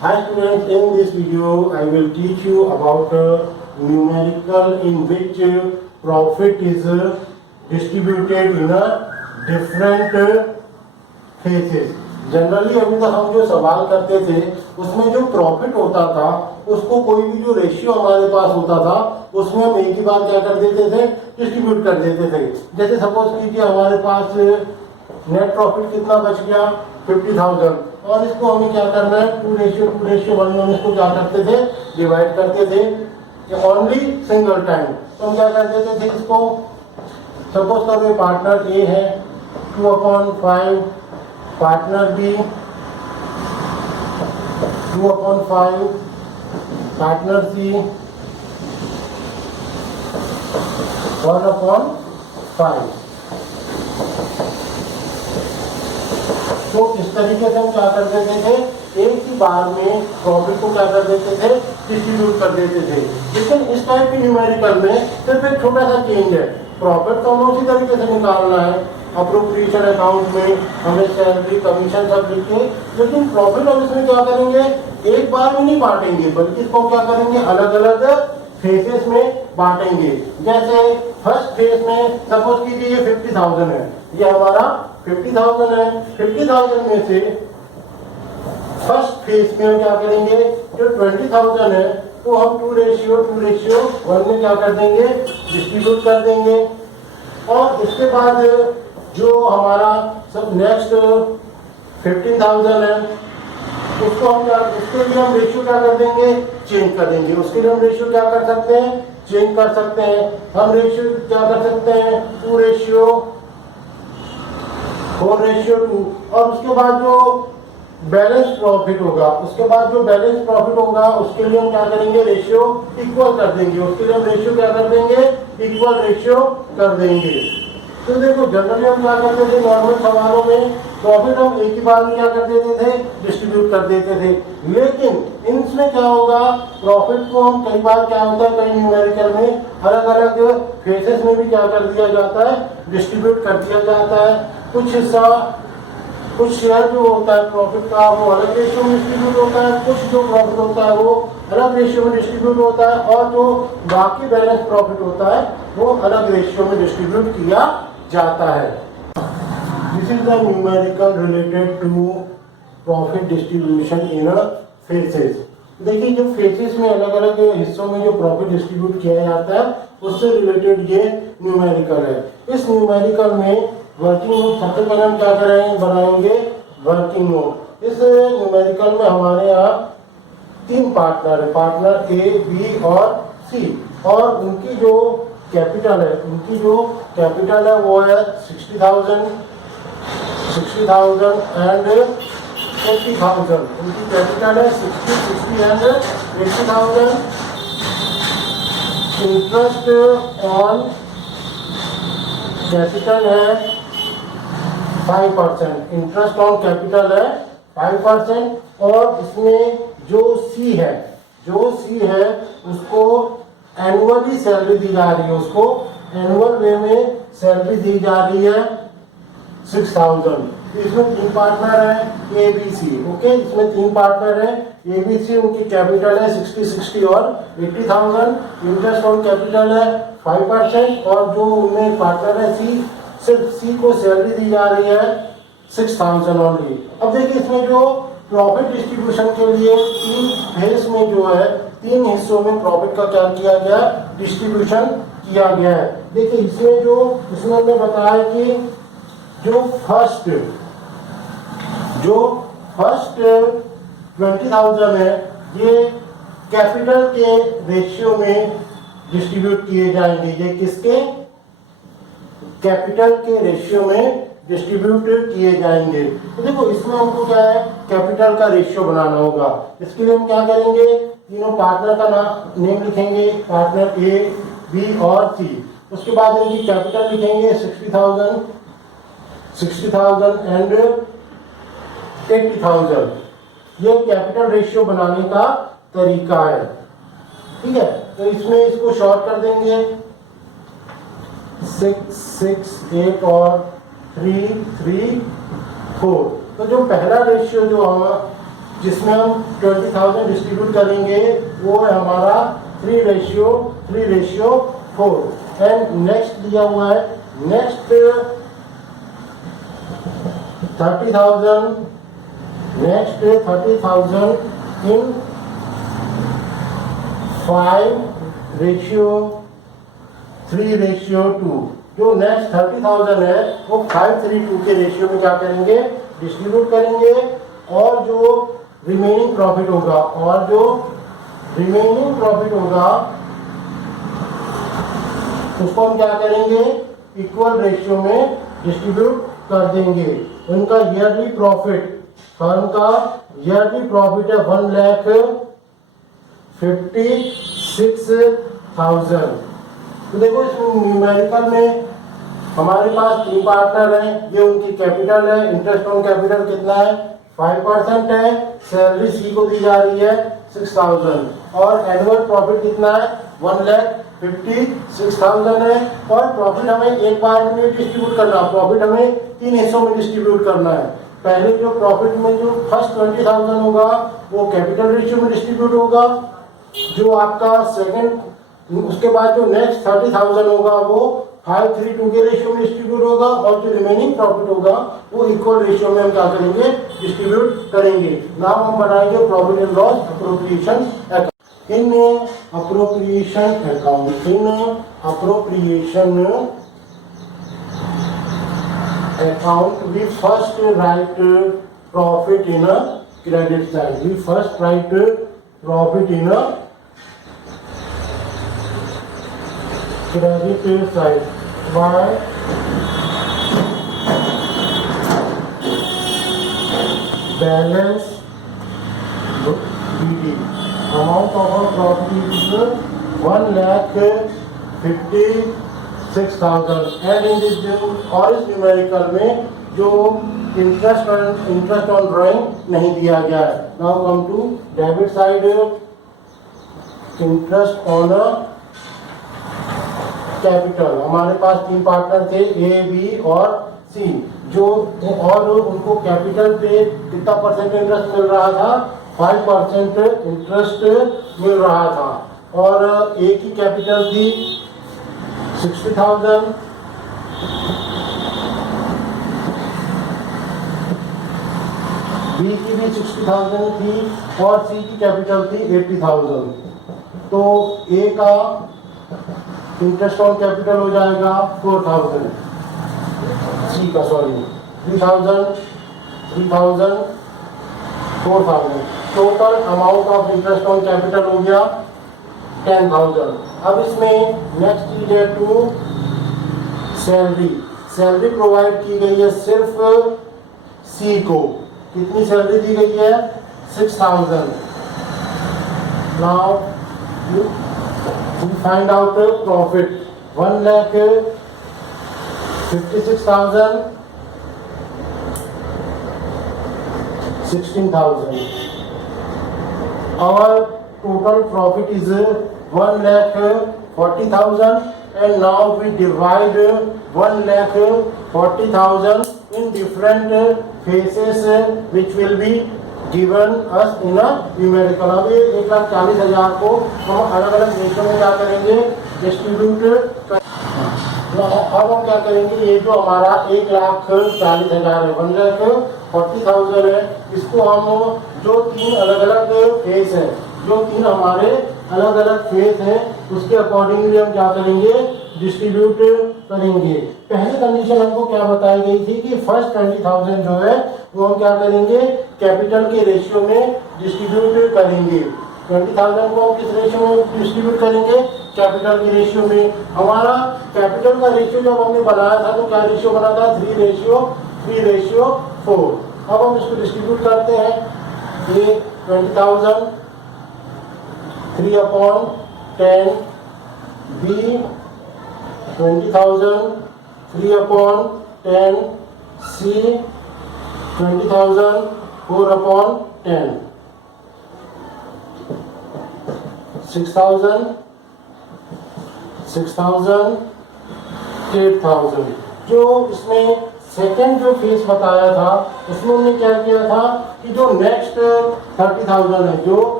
Hi students, in this video I will teach you about numerical in which profit is distributed in a different phases. Generally अभी तक हम जो सवाल करते थे उसमें जो प्रॉफिट होता था उसको कोई भी जो रेशियो हमारे पास होता था उसमें हम एक ही बार क्या कर देते थे, डिस्ट्रीब्यूट कर देते थे। जैसे सपोज कीजिए हमारे पास नेट प्रॉफिट कितना बच गया 50,000 और इसको हमें क्या करना है 2:1 हम इसको क्या करते थे, डिवाइड करते थे ओनली सिंगल टाइम। तो हम क्या कर देते थे इसको, सपोज करो पार्टनर ए है 2/5, पार्टनर बी 2/5, पार्टनर सी 1/5। तो इस तरीके से हम क्या कर देते थे, एक ही बार में प्रॉफिट को क्या कर देते थे, डिस्ट्रीब्यूट कर देते थे। लेकिन इस टाइप की न्यूमेरिकल में सिर्फ एक छोटा सा चेंज है, प्रॉफिट तो हमें उसी तरीके से निकालना है, अप्रोप्रिएशन अकाउंट में हमें सैलरी कमीशन सब लिख के, लेकिन प्रॉफिट हम इसमें क्या करेंगे, एक बार में नहीं बांटेंगे बल्कि इसको क्या करेंगे अलग अलग फेजेस में बांटेंगे। जैसे फर्स्ट फेज में सपोज कीजिए ये 50,000 है, ये हमारा 50,000 है। 50,000 में से फर्स्ट फेज में हम क्या करेंगे, जो 20,000 है तो हम 2:1 में क्या कर देंगे, डिस्ट्रीब्यूट कर देंगे। और इसके बाद जो हमारा सब नेक्स्ट 15,000 है उसको हम क्या, उसके लिए हम रेशियो क्या कर देंगे, चेंज कर देंगे। उसके लिए हम रेशियो क्या कर सकते हैं, चेंज कर सकते हैं। हम रेशियो क्या कर सकते हैं 2:4:2। और उसके बाद जो बैलेंस प्रॉफिट होगा, उसके बाद जो बैलेंस प्रॉफिट होगा उसके लिए हम क्या करेंगे, रेशियो इक्वल कर देंगे। उसके लिए हम रेशियो क्या कर देंगे, इक्वल रेशियो कर देंगे। तो देखो जनरली हम क्या करते थे, नॉर्मल सवालों में प्रॉफिट हम एक ही बार में क्या कर देते थे, डिस्ट्रीब्यूट कर देते थे। लेकिन इनमें क्या होगा, प्रॉफिट को हम कई बार क्या होता है, कई न्यूमेरिकल में अलग अलग फेजेस में भी क्या कर दिया जाता है, डिस्ट्रीब्यूट कर दिया जाता है। कुछ हिस्सा, कुछ शेयर जो होता है प्रॉफिट का वो अलग रेशियो में डिस्ट्रीब्यूट होता है, कुछ जो प्रॉफिट होता है वो अलग रेशियो में डिस्ट्रीब्यूट होता है, और जो बाकी बैलेंस प्रॉफिट होता है वो अलग रेशियो में डिस्ट्रीब्यूट किया जाता है। This is the numerical related to profit distribution in phases. देखिए जो फेसेस में अलग अलग हिस्सों में जो प्रॉफिट डिस्ट्रीब्यूट किया जाता है उससे रिलेटेड ये न्यूमेरिकल है। इस न्यूमेरिकल में वर्किंग नोट सबसे पहले हम क्या करेंगे, बनाएंगे वर्किंग नोट। इस न्यूमेरिकल में हमारे यहाँ 3 पार्टनर है, पार्टनर ए, बी और सी, और उनकी जो कैपिटल है, वो है 60,000 एंड 80,000। उनकी कैपिटल है 60 एंड 80,000। इंटरेस्ट ऑन कैपिटल है 5%, इंटरेस्ट ऑन कैपिटल है 5%। और इसमें जो सी है उसको एनुअली सैलरी दी जा रही है, उसको एनुअल वे में सैलरी दी जा रही है 6,000। इसमें 3 पार्टनर है ए बी सी, ओके, इसमें 3 पार्टनर है ए बी सी, उनकी कैपिटल है 60 और 80,000। इंटरेस्ट ऑन कैपिटल है 5%, और जो उनमें पार्टनर है सी, सिर्फ सी को सैलरी दी जा रही है 6,000 ओनली। अब देखिए इसमें जो प्रॉफिट डिस्ट्रीब्यूशन के लिए 3 फेज में जो है 3 हिस्सों में प्रॉफिट का क्या किया गया, डिस्ट्रीब्यूशन किया गया है। देखिए इसमें हमने बताया कि जो फर्स्ट 20,000 है ये कैपिटल के रेशियो में डिस्ट्रीब्यूट किए जाएंगे। ये किसके, कैपिटल के रेशियो में डिस्ट्रीब्यूट किए जाएंगे। तो देखो इसमें हमको क्या है, कैपिटल का रेशियो बनाना होगा। इसके लिए हम क्या करेंगे, तीनों पार्टनर का नेम लिखेंगे, पार्टनर ए, बी और सी। उसके बाद इनकी कैपिटल लिखेंगे 60,000 एंड 80,000। ये कैपिटल रेशियो बनाने का तरीका है, ठीक है। तो इसमें इसको शॉर्ट कर देंगे 6, 6, 8 और 3, 3, 4। तो जो पहला रेशियो जो हम जिसमें हम 20,000 डिस्ट्रीब्यूट करेंगे वो है हमारा 3:4। एंड नेक्स्ट दिया हुआ है नेक्स्ट 30,000 इन 5:3:2। जो नेक्स्ट 30,000 है वो 5:3:2 के रेशियो में क्या करेंगे, डिस्ट्रीब्यूट करेंगे। और जो रिमेनिंग प्रॉफिट होगा उसको हम क्या करेंगे, इक्वल रेशियो में डिस्ट्रीब्यूट कर देंगे। उनका ईयरली प्रॉफिट, फर्म का ईयरली प्रॉफिट है 1,56,000। तो देखो इस न्यूमेरिकल में हमारे पास 3 पार्टनर हैं, ये उनकी कैपिटल है। इंटरेस्ट ऑन कैपिटल कितना है, 5% है। सैलरी सी को दी जा रही है 6,000 और एनुअल प्रॉफिट कितना है 1,56,000 है। और प्रॉफिट हमें एक बार में डिस्ट्रीब्यूट करना, प्रॉफिट हमें 3 हिस्सों में डिस्ट्रीब्यूट करना है। पहले जो प्रॉफिट में जो फर्स्ट 20,000 होगा वो कैपिटल रेशियो में डिस्ट्रीब्यूट होगा। जो आपका सेकंड, उसके बाद जो नेक्स्ट 30,000 होगा वो 5:3:2 के रेशियो में डिस्ट्रीब्यूट होगा। और जो रिमेनिंग प्रॉफिट होगा वो इक्वल रेशियो में हम क्या करेंगे, डिस्ट्रीब्यूट करेंगे। नाउ हम बनाएंगे profit and loss appropriation account. In appropriation account we first write profit in a credit side. We first write profit in a credit side. By balance BD. Amount of our profit is 1,56,000. And in this और इस numerical में जो interest on drawing नहीं दिया गया है। Now come to debit side, interest on capital. हमारे पास 3 पार्टनर थे, ए, बी और सी। जो और उनको कैपिटल पे कितना परसेंट इंटरेस्ट मिल रहा था, 5% इंटरेस्ट मिल रहा था। और ए की कैपिटल थी 60,000, बी की भी 60,000 थी और सी की कैपिटल थी 80,000। तो ए का इंटरेस्ट ऑन कैपिटल हो जाएगा 4,000, सी का 3,000, 4,000। Total amount of interest on capital हो गया 10,000। अब इसमें नेक्स्ट चीज है टू सैलरी प्रोवाइड की गई है सिर्फ सी को। कितनी सैलरी दी गई है, 6,000। Now we find out profit 1,56,000, 16,000. Our total profit is 1,40,000 and now we divide 1,40,000 in different phases which will be given us in a numerical. अब ये 1,40,000 को हम अलग अलग रेशियो में क्या करेंगे, डिस्ट्रीब्यूट कर। अब हम क्या करेंगे, ये जो हमारा 1,40,000 है, 1,40,000 है, इसको हम जो 3 अलग अलग फेज है, जो 3 हमारे अलग अलग फेज हैं उसके अकॉर्डिंगली हम क्या करेंगे, डिस्ट्रीब्यूट करेंगे। पहली कंडीशन हमको क्या बताई गई थी कि फर्स्ट 20,000 जो है वो हम क्या करेंगे, कैपिटल के रेशियो में डिस्ट्रीब्यूट करेंगे। 20,000 को हम किस रेशियो में डिस्ट्रीब्यूट करेंगे, कैपिटल के रेशियो में। हमारा कैपिटल का रेशियो जब हमने बनाया था तो क्या रेशियो बना था, 3:4। अब हम इसको डिस्ट्रीब्यूट करते हैं। ये 20,000 3/10, बी 20,000 3/10, सी 20,000 4/10, 6,000 8,000। जो इसमें C सेकेंड जो फेज बताया था उसमें हमने क्या किया था कि जो नेक्स्ट 30,000 है, जो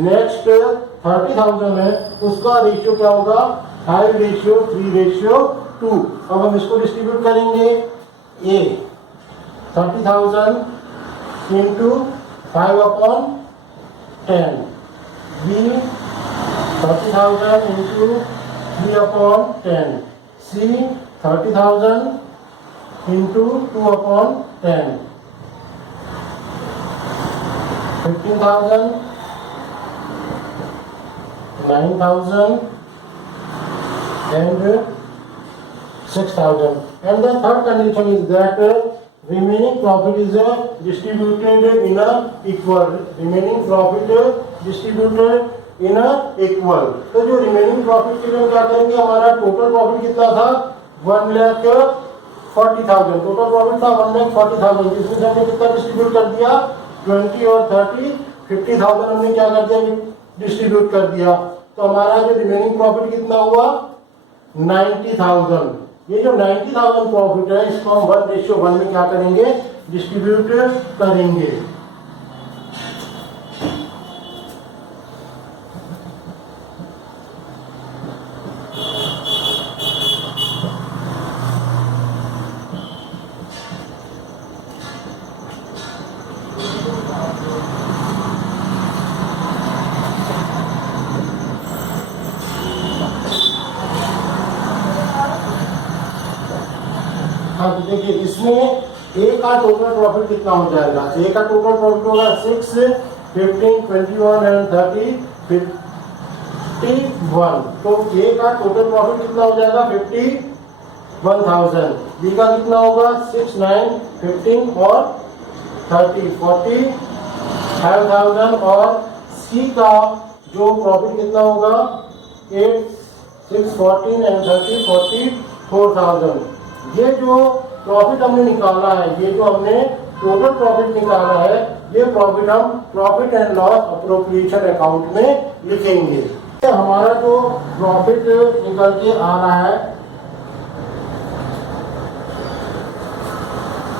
नेक्स्ट 30,000 है उसका रेशियो क्या होगा 5:3:2। अब हम इसको डिस्ट्रीब्यूट करेंगे। ए 30,000 into 5/10, B 30,000 into 3/10, C 30,000 into 2/10, 15,000, 9,000 and 6,000. And the third condition is that remaining profit is distributed in a equal. Remaining profit distributed in a equal. तो जो remaining profit के लिए हम क्या करेंगे, हमारा total profit कितना था 1,40,000। टोटल प्रॉफिट था 1,40,000, जिसमें से हमने कितना डिस्ट्रीब्यूट कर दिया 20 और 30, 50,000 हमने क्या कर दिया डिस्ट्रीब्यूट कर दिया। तो हमारा जो रिमेनिंग प्रॉफिट कितना हुआ 90,000। ये जो 90,000 प्रॉफिट है इसको हम 1:1 में क्या करेंगे डिस्ट्रीब्यूट करेंगे। हाँ तो देखिए इसमें ए का टोटल प्रॉफिट कितना हो जाएगा। ए का टोटल प्रॉफिट होगा 6, 15, 21 एंड 30, 51। तो ए का टोटल प्रॉफिट कितना हो जाएगा 51,000। बी का कितना होगा 6, 9, 15 और 30, 45,000 और सी का जो प्रॉफिट कितना होगा 8, 6, 14 एंड 30, 44,000। ये जो प्रॉफिट हमने निकाला है, ये जो हमने टोटल प्रॉफिट निकाला है, ये प्रॉफिट हम profit and loss appropriation account में लिखेंगे। हमारा जो प्रॉफिट निकल के आ रहा है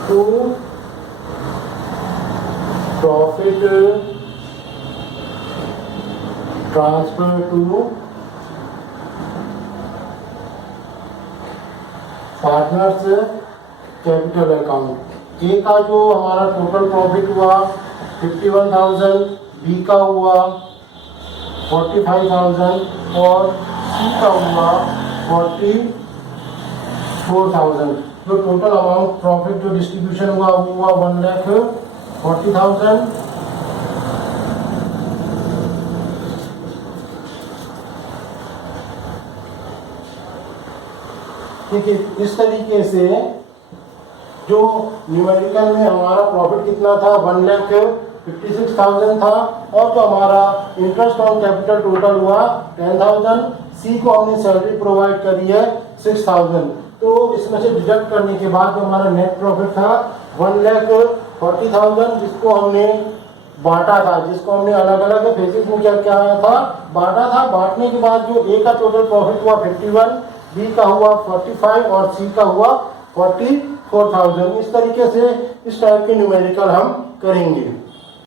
to profit transfer to partners capital account. A का जो हमारा टोटल प्रॉफिट हुआ 51,000, बी का हुआ 45,000 और सी का हुआ 44,000। जो टोटल अमाउंट प्रॉफिट जो डिस्ट्रीब्यूशन हुआ वो हुआ 1,40,000। देखिए इस तरीके से जो न्यूमेरिकल में हमारा प्रॉफिट कितना था 1,56,000 था और जो हमारा इंटरेस्ट ऑन कैपिटल टोटल हुआ 10,000। सी को हमने सैलरी प्रोवाइड करी है 6,000। तो इसमें से डिडक्ट करने के बाद जो हमारा नेट प्रॉफिट था 1,40,000, जिसको हमने बांटा था, जिसको हमने अलग अलग फेजेस में क्या किया था बांटा था। बांटने के बाद जो ए का टोटल प्रॉफिट हुआ 51, बी का हुआ 45 और सी का हुआ 44,000। इस तरीके से इस टाइप के न्यूमेरिकल हम करेंगे।